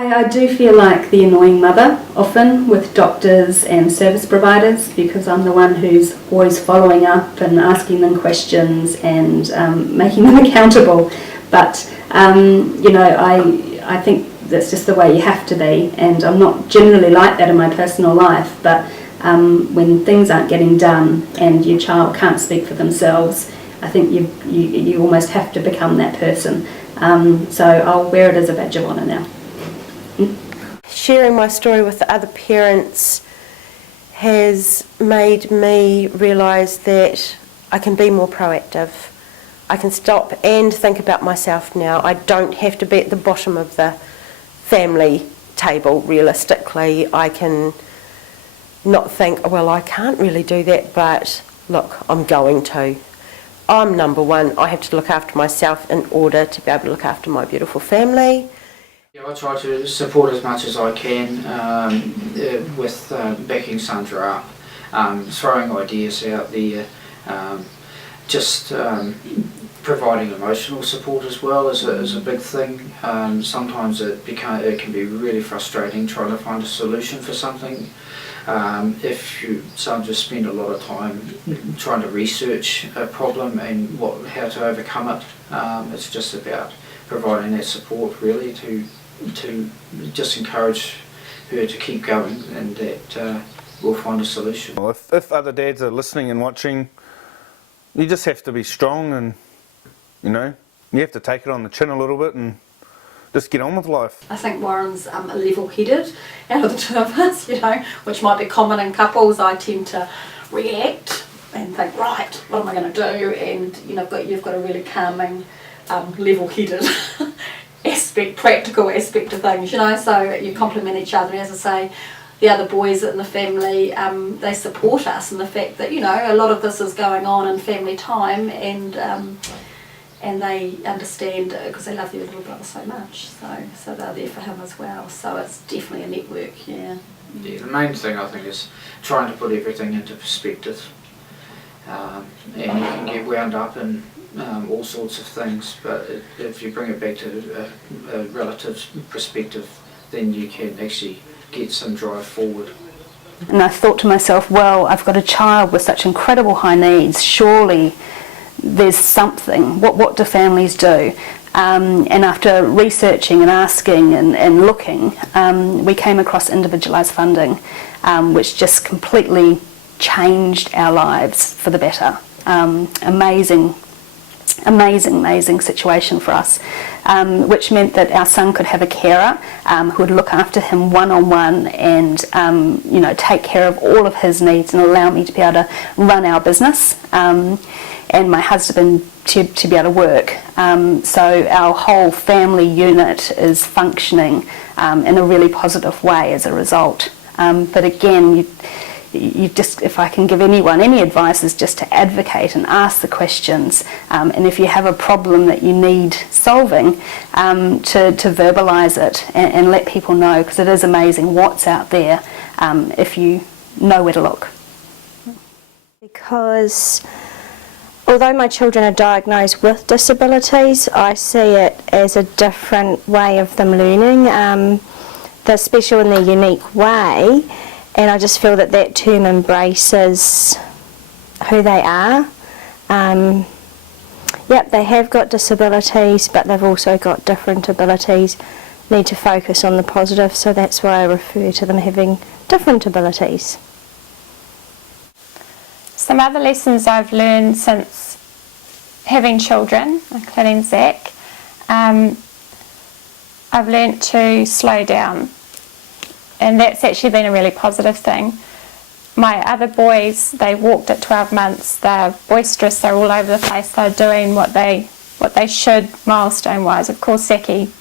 I do feel like the annoying mother often with doctors and service providers, because I'm the one who's always following up and asking them questions and making them accountable. But I think that's just the way you have to be, and I'm not generally like that in my personal life, but when things aren't getting done and your child can't speak for themselves, I think you almost have to become that person. So I'll wear it as a badge of honour now. Sharing my story with the other parents has made me realise that I can be more proactive. I can stop and think about myself now. I don't have to be at the bottom of the family table realistically. I can not think, well, I can't really do that, but look, I'm going to. I'm number one. I have to look after myself in order to be able to look after my beautiful family. Yeah, I try to support as much as I can with backing Sandra up, throwing ideas out there, just providing emotional support as well is a big thing. Sometimes it can be really frustrating trying to find a solution for something. If you just spend a lot of time trying to research a problem and how to overcome it, it's just about providing that support really to just encourage her to keep going, and that we'll find a solution. Well, if other dads are listening and watching, you just have to be strong, and you have to take it on the chin a little bit and just get on with life. I think Warren's level-headed out of the two of us, which might be common in couples. I tend to react and think, right, what am I going to do? And you've got a really calming, level-headed practical aspect of things, so you complement each other. And as I say, the other boys in the family, they support us in the fact that, a lot of this is going on in family time, and they understand because they love their little brother so much, so they're there for him as well. So it's definitely a network, yeah. Yeah, the main thing I think is trying to put everything into perspective, and you can get wound up in all sorts of things, but if you bring it back to a relative perspective, then you can actually get some drive forward. And I thought to myself, well, I've got a child with such incredible high needs, surely there's something. What do families do? And after researching and asking and looking, we came across individualised funding, which just completely changed our lives for the better. Amazing situation for us, which meant that our son could have a carer who would look after him one-on-one and take care of all of his needs and allow me to be able to run our business, and my husband to be able to work. So our whole family unit is functioning in a really positive way as a result. But again, you just, if I can give anyone any advice, is just to advocate and ask the questions, and if you have a problem that you need solving, to verbalise it and let people know, because it is amazing what's out there if you know where to look. Because although my children are diagnosed with disabilities, I see it as a different way of them learning. They're special in their unique way, and I just feel that term embraces who they are. Yep, they have got disabilities, but they've also got different abilities, need to focus on the positive, so that's why I refer to them having different abilities. Some other lessons I've learned since having children, including Zach, I've learnt to slow down, and that's actually been a really positive thing. My other boys, they walked at 12 months, they're boisterous, they're all over the place, they're doing what they should milestone wise. Of course Zaki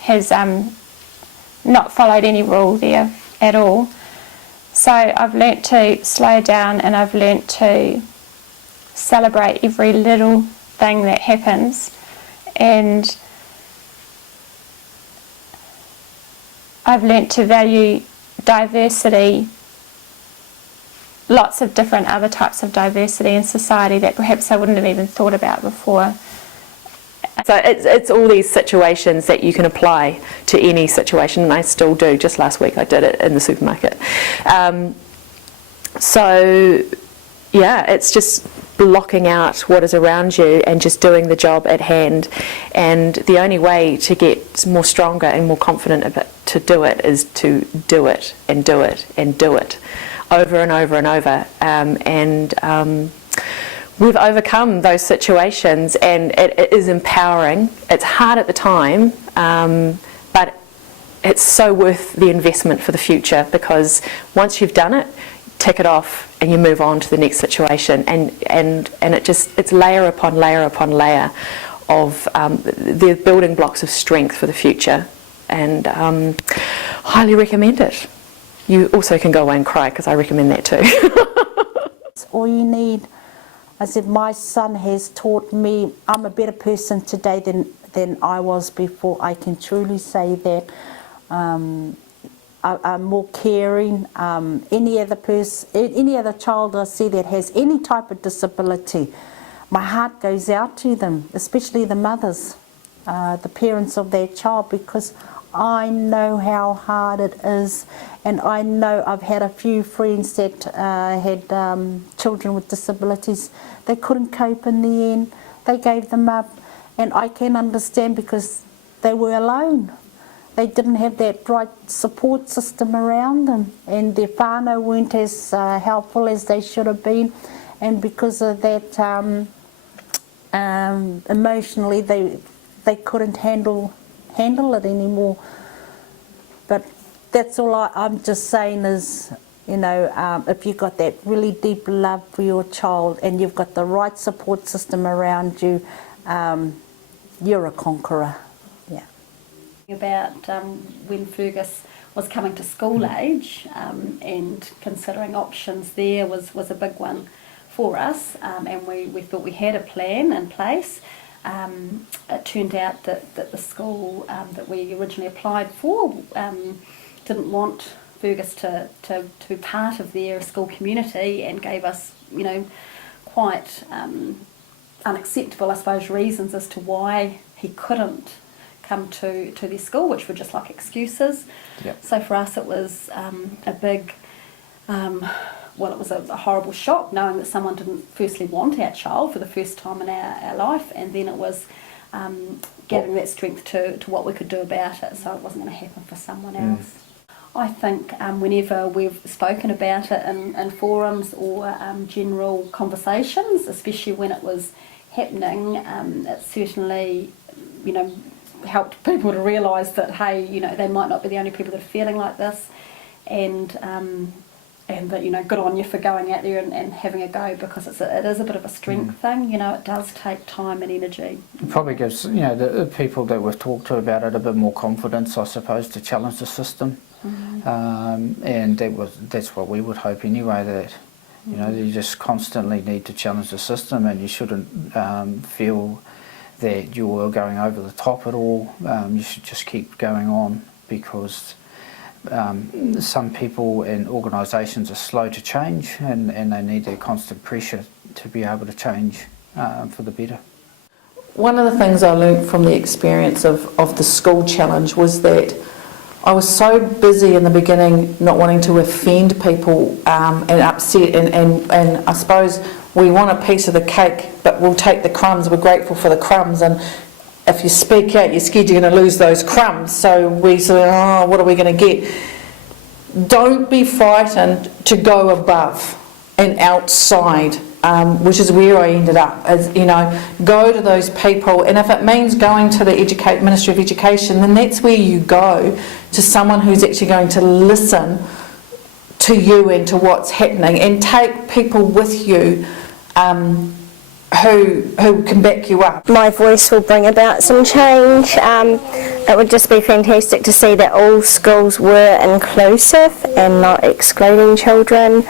has not followed any rule there at all. So I've learnt to slow down, and I've learnt to celebrate every little thing that happens, and I've learnt to value diversity, lots of different other types of diversity in society that perhaps I wouldn't have even thought about before. So it's all these situations that you can apply to any situation, and I still do. Just last week I did it in the supermarket. So yeah, it's just blocking out what is around you and just doing the job at hand. And the only way to get more stronger and more confident to do it is to do it and do it and do it over and over and over. We've overcome those situations, and it is empowering. It's hard at the time, but it's so worth the investment for the future, because once you've done it, tick it off and you move on to the next situation, and it's layer upon layer upon layer of the building blocks of strength for the future, and highly recommend it. You also can go away and cry, because I recommend that too. All you need, I said, my son has taught me I'm a better person today than I was before. I can truly say that. I'm more caring. Any other child I see that has any type of disability, my heart goes out to them, especially the mothers, the parents of their child, because I know how hard it is, and I know I've had a few friends that had children with disabilities. They couldn't cope in the end. They gave them up, and I can understand, because they were alone. They didn't have that right support system around them, and their whānau weren't as helpful as they should have been, and because of that, emotionally they couldn't handle it anymore. But that's all I'm just saying is, you know, if you've got that really deep love for your child and you've got the right support system around you, you're a conqueror. Yeah. About when Fergus was coming to school age, and considering options there was a big one for us, and we thought we had a plan in place. It turned out that the school that we originally applied for didn't want Fergus to be part of their school community, and gave us, you know, quite unacceptable, I suppose, reasons as to why he couldn't come to their school, which were just like excuses. Yep. So for us it was a big, well, it was a horrible shock, knowing that someone didn't firstly want our child for the first time in our life, and then it was gathering that strength to what we could do about it, so it wasn't going to happen for someone else. I think whenever we've spoken about it in forums or general conversations, especially when it was happening, it certainly, you know, helped people to realise that, hey, you know, they might not be the only people that are feeling like this, and that, you know, good on you for going out there and having a go, because it is a bit of a strength thing. You know, it does take time and energy. It probably gives, you know, the people that we've talked to about it a bit more confidence, I suppose, to challenge the system. And that's what we would hope anyway, that, you know, you just constantly need to challenge the system, and you shouldn't feel that you're going over the top at all. You should just keep going on, because some people and organisations are slow to change, and they need that constant pressure to be able to change for the better. One of the things I learned from the experience of the school challenge was that I was so busy in the beginning not wanting to offend people and upset, and I suppose we want a piece of the cake, but we'll take the crumbs. We're grateful for the crumbs, and if you speak out, you're scared you're going to lose those crumbs. So we say, oh, what are we going to get? Don't be frightened to go above and outside, which is where I ended up. As you know, go to those people, and if it means going to the Ministry of Education, then that's where you go, to someone who's actually going to listen to you and to what's happening, and take people with you who can back you up. My voice will bring about some change. It would just be fantastic to see that all schools were inclusive and not excluding children.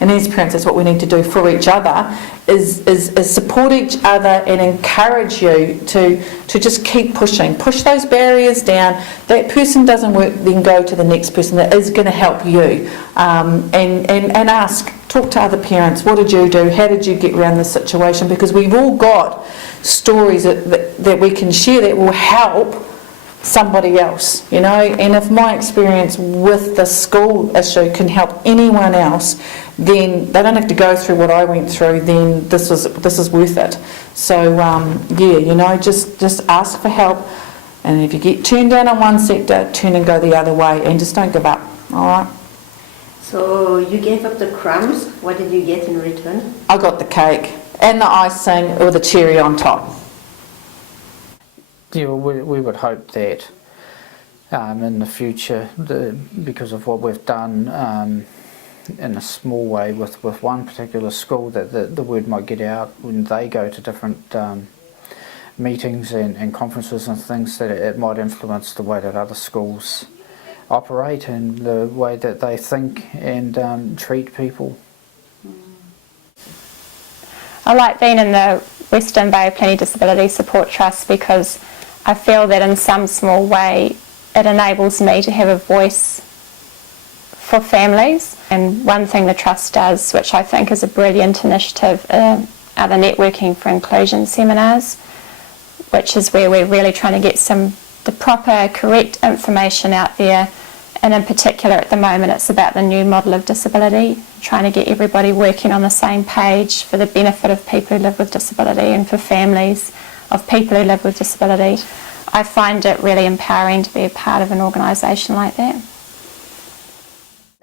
And as parents, that's what we need to do for each other, is support each other and encourage you to just keep pushing. Push those barriers down. That person doesn't work, then go to the next person that is going to help you. And ask, talk to other parents, what did you do? How did you get around this situation? Because we've all got stories that we can share that will help somebody else, you know. And if my experience with the school issue can help anyone else, then they don't have to go through what I went through. Then this is worth it. So yeah, you know, just ask for help, and if you get turned down on one sector, turn and go the other way, and just don't give up. All right. So you gave up the crumbs. What did you get in return? I got the cake and the icing with the cherry on top. Yeah, we would hope that in the future, because of what we've done in a small way with one particular school, that the word might get out when they go to different meetings and conferences and things, that it might influence the way that other schools operate and the way that they think and treat people. I like being in the Western Bay Plenty Disability Support Trust because I feel that in some small way it enables me to have a voice for families. And one thing the Trust does, which I think is a brilliant initiative, are the Networking for Inclusion seminars, which is where we're really trying to get the proper, correct information out there. And in particular at the moment it's about the new model of disability, trying to get everybody working on the same page for the benefit of people who live with disability and for families of people who live with disability. I find it really empowering to be a part of an organisation like that.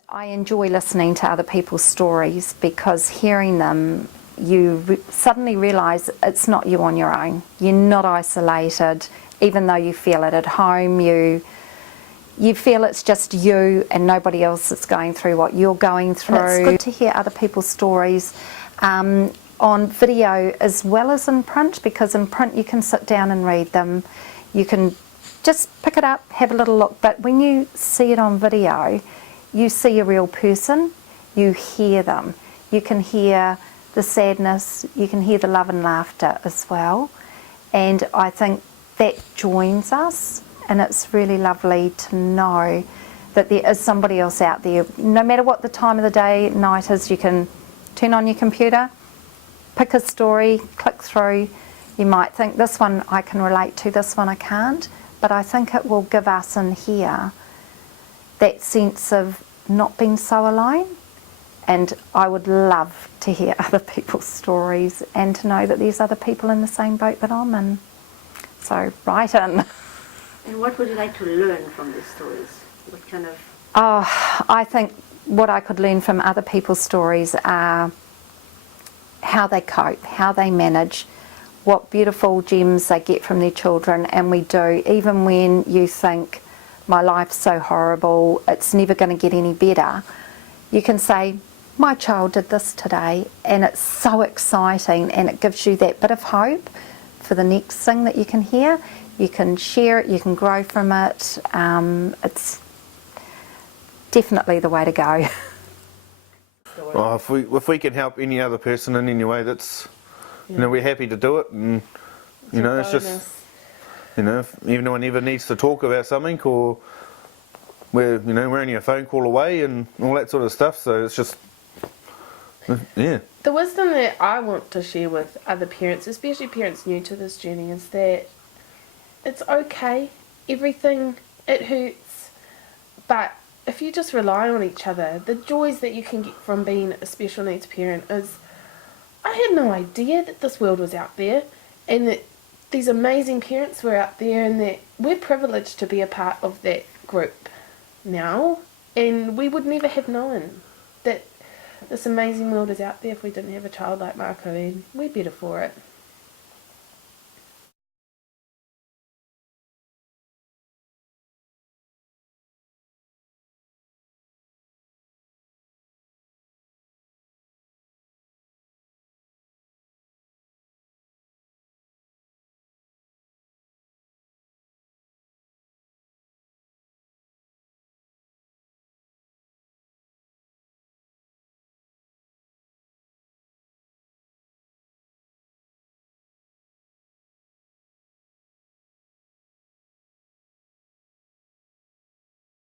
I enjoy listening to other people's stories because hearing them, you suddenly realise it's not you on your own. You're not isolated, even though you feel it at home. You feel it's just you and nobody else that's going through what you're going through. And it's good to hear other people's stories on video as well as in print, because in print you can sit down and read them. You can just pick it up, have a little look, but when you see it on video, you see a real person, you hear them. You can hear the sadness, you can hear the love and laughter as well. And I think that joins us. And it's really lovely to know that there is somebody else out there. No matter what the time of the day, night is, you can turn on your computer, pick a story, click through. You might think this one I can relate to, this one I can't. But I think it will give us in here that sense of not being so alone. And I would love to hear other people's stories and to know that there's other people in the same boat that I'm in. So write in. And what would you like to learn from these stories? What kind of... Oh, I think what I could learn from other people's stories are how they cope, how they manage, what beautiful gems they get from their children, and we do, even when you think, my life's so horrible, it's never going to get any better, you can say, my child did this today, and it's so exciting, and it gives you that bit of hope for the next thing that you can hear. You can share it, you can grow from it. It's definitely the way to go. Well, if we can help any other person in any way, that's, you know, we're happy to do it. And you know, it's just, you know, if even no one ever needs to talk about something, or we're only a phone call away and all that sort of stuff. So it's just, yeah. The wisdom that I want to share with other parents, especially parents new to this journey, is that it's okay, everything, it hurts, but if you just rely on each other, the joys that you can get from being a special needs parent is, I had no idea that this world was out there, and that these amazing parents were out there, and that we're privileged to be a part of that group now, and we would never have known that this amazing world is out there if we didn't have a child like Marco, and we're better for it.